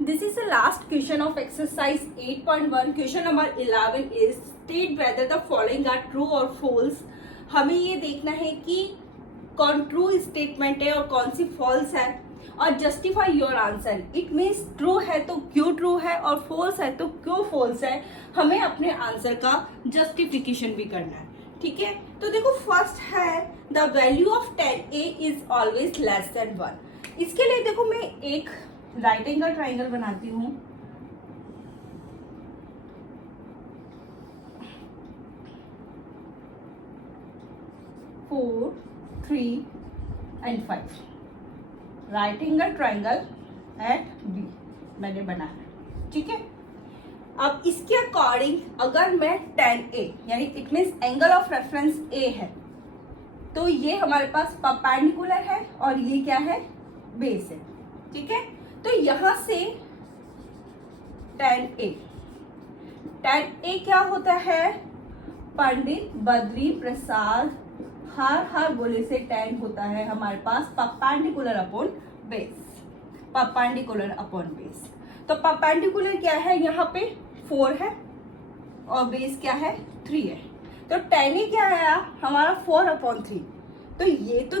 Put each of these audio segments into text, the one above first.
This is the last question of exercise 8.1. Question number 11 is state whether the following are true or false. हमें ये देखना है कि कौन ट्रू स्टेटमेंट है और कौन सी फॉल्स है और justify your answer. It means true है तो क्यों ट्रू है और फॉल्स है तो क्यों फॉल्स है. हमें अपने आंसर का जस्टिफिकेशन भी करना है. ठीक है, तो देखो फर्स्ट है the value of 10a is always less than 1. इसके लिए देखो मैं एक राइट एंगल ट्राइंगल बनाती हूँ. Four, 3 and 5 right angle triangle at B मैंने बनाया. ठीक है, अब इसके अकॉर्डिंग अगर मैं 10a यानी it means angle of reference a है तो ये हमारे पास परपेंडिकुलर है और ये क्या है, बेस है. ठीक है, तो यहां से 10a क्या होता है, पंडित बद्री प्रसाद हर बोले से 10 होता है हमारे पास perpendicular upon base. Perpendicular upon base, तो परपेंडिकुलर क्या है, यहाँ पे 4 है और बेस क्या है, 3 है. तो 10a क्या आया हमारा 4/3. तो ये तो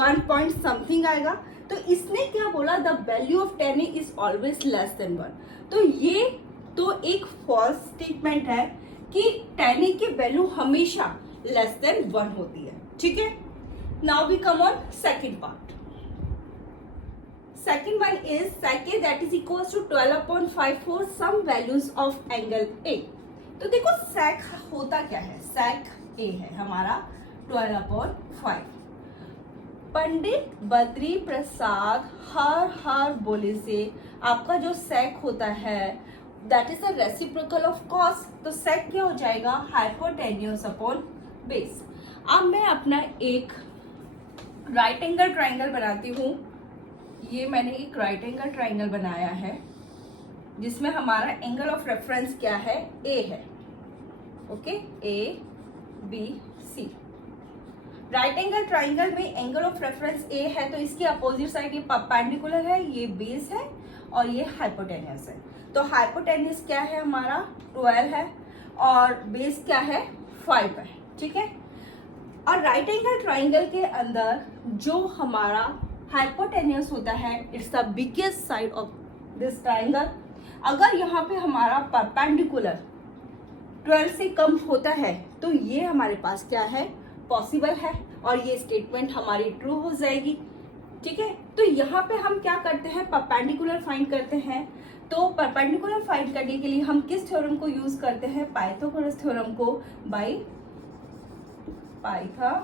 1 पॉइंट समथिंग आएगा. तो इसने क्या बोला, the value of 10a is always less than 1. तो ये तो एक फॉल्स स्टेटमेंट है कि 10a की वैल्यू हमेशा लेस देन 1 होती है. ठीक है, now we come on second part. Second one is sec a that is equals to 12/5 for some values of angle a. तो देखो sec होता क्या है, sec a है हमारा 12/5. पंडित बद्री प्रसाद हर बोले से आपका जो sec होता है that is the reciprocal of cos. तो sec क्या हो जाएगा, हाइपोटेन्यूज अपॉन बेस. अब मैं अपना एक राइट एंगल ट्राइंगल बनाती हूँ. ये मैंने एक राइट एंगल ट्राइंगल बनाया है जिसमें हमारा एंगल ऑफ रेफरेंस क्या है, ए है. Okay, A B C. Right angle triangle में एंगल ऑफ रेफरेंस ए है तो इसकी अपोजिट साइड ये परपेंडिकुलर है, ये बेस है और ये हाइपोटेन्यूस है. तो हाइपोटेन्यूस क्या है हमारा 12 है और बेस क्या है 5 है. ठीक है, और राइट एंगल ट्राइंगल के अंदर जो हमारा हाइपोटेन्यूस होता है it's the biggest side of this triangle. अगर यहाँ पे हमारा परपेंडिकुलर 12 से कम होता है तो ये हमारे पास क्या है, पॉसिबल है और ये स्टेटमेंट हमारी ट्रू हो जाएगी. ठीक है, तो यहाँ पे हम क्या करते हैं, परपेंडिकुलर फाइंड करते हैं. तो परपेंडिकुलर फाइंड करने के लिए हम किस थ्योरम को यूज करते हैं, पाइथागोरस थ्योरम को. By Pythagoras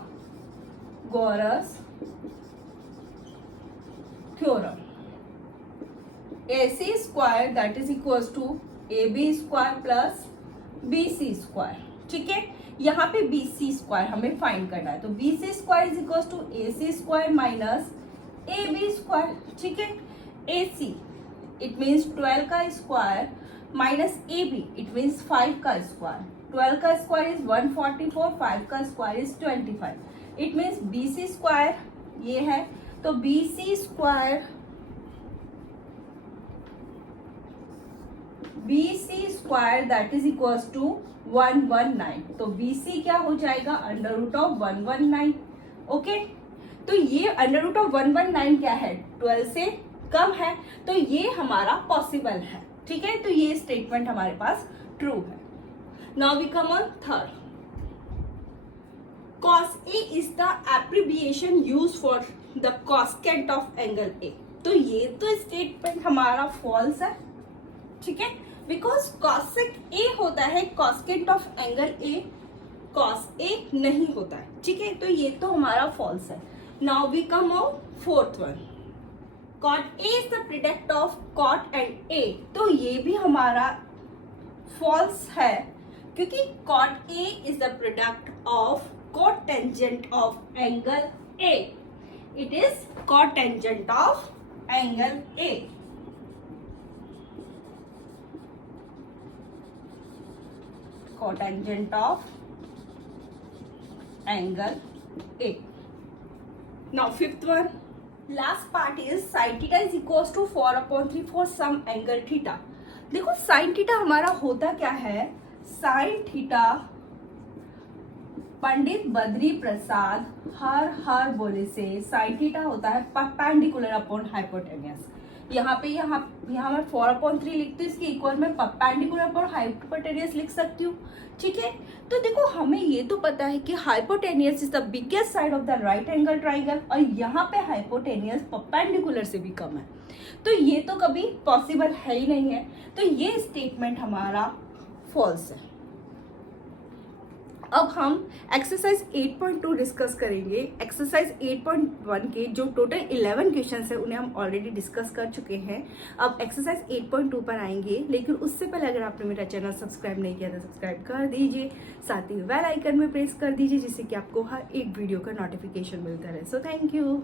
theorem. AC square that is equals to AB square plus BC square. ठीक है, यहाँ पे BC स्क्वायर हमें फाइंड करना है. तो BC square is equals to AC square minus AB square. ठीक है, AC इट मीन्स 12 का square minus AB it means 5 का स्क्वायर. 12 का स्क्वायर इज 144, 5 का square is 25. It means BC square ये है. तो BC square that is equals to 119. तो BC क्या हो जाएगा, अंडर रूट ऑफ 119. ओके, तो ये अंडर रूट ऑफ 119 क्या है, 12 से कम है तो ये हमारा पॉसिबल है. ठीक है, तो ये स्टेटमेंट हमारे पास ट्रू है. Now we come on third. cos A is the abbreviation used for the cosecant of angle A. तो ये तो स्टेटमेंट हमारा फॉल्स है. ठीक है, बिकॉज cosec A होता है cosecant of angle A, cos A नहीं होता है. ठीक है, तो ये तो हमारा फॉल्स है. Now we come on fourth one. cot A is the product of cot and A. तो ये भी हमारा फॉल्स है क्योंकि cot A is the product of cotangent of angle A. It is cotangent of angle A. Cotangent of angle A. Now fifth one, last part is sine theta is equals to 4/3 for some angle theta. देखो sine theta हमारा होता क्या है, sine theta Pandit Badri Prasad हर बोले से sine theta होता है परपेंडिकुलर अपॉन हाइपोटेनियस। यहाँ मैं 4/3 लिखती हूँ, इसके इक्वल में परपेंडिकुलर अपॉन हाइपोटेनियस लिख सकती हूँ। ठीक है, तो देखो हमें ये तो पता है कि hypotenuse is the biggest side of the right angle triangle, और यहाँ पे हाइपोटेनियस परपेंडिकुलर से भी कम है, तो ये तो कभी पॉसिबल है ही नहीं है, तो ये स्टेटमेंट हमारा फॉल्स है। अब हम एक्सरसाइज 8.2 डिस्कस करेंगे। एक्सरसाइज 8.1 के जो टोटल 11 क्वेश्चंस है उन्हें हम ऑलरेडी डिस्कस कर चुके हैं। अब एक्सरसाइज 8.2 पर आएंगे, लेकिन उससे पहले अगर आपने मेरा चैनल सब्सक्राइब नहीं किया तो सब्सक्राइब कर दीजिए, साथ ही बेल आइकन में प्रेस कर दीजिए जिससे कि आपको हर एक वीडियो का नोटिफिकेशन मिलता रहे। So thank you.